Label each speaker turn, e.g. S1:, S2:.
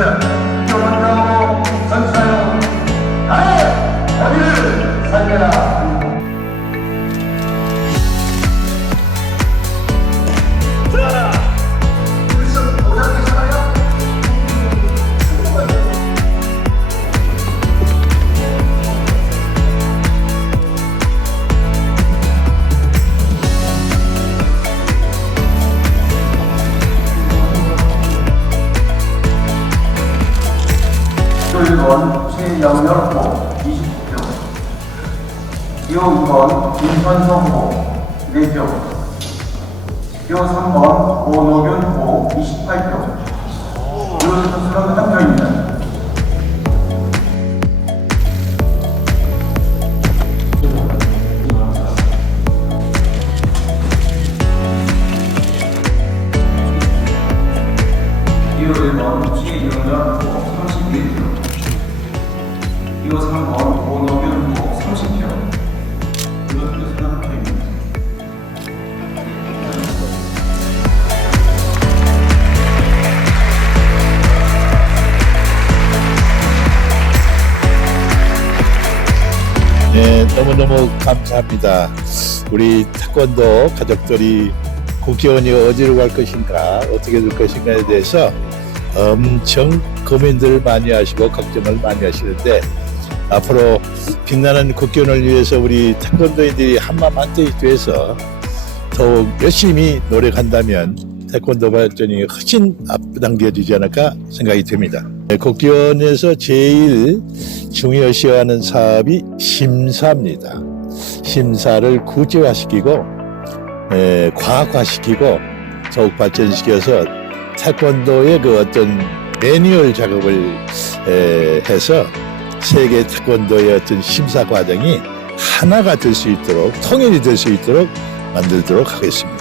S1: 진짜 뛰어난다고 선사요. 나의 어미를 살려라 최영렬호 29표 기호 2번 김현성호 4표 기호 3번 오노균호 28표 기호 선수
S2: 네, 너무너무 감사합니다. 우리 태권도 가족들이 국회의원이 어디로 갈 것인가, 어떻게 될 것인가에 대해서 엄청 고민들을 많이 하시고 걱정을 많이 하시는데 앞으로 빛나는 국회의원을 위해서 우리 태권도인들이 한마음 한뜻이 돼서 더욱 열심히 노력한다면 태권도 발전이 훨씬 앞당겨지지 않을까 생각이 됩니다. 네, 국회의원에서 제일 중요시하는 사업이 심사입니다. 심사를 구체화시키고 에, 과학화시키고 더욱 발전시켜서 태권도의 그 어떤 매뉴얼 작업을 에, 해서 세계 태권도의 어떤 심사 과정이 하나가 될 수 있도록 통일이 될 수 있도록 만들도록 하겠습니다.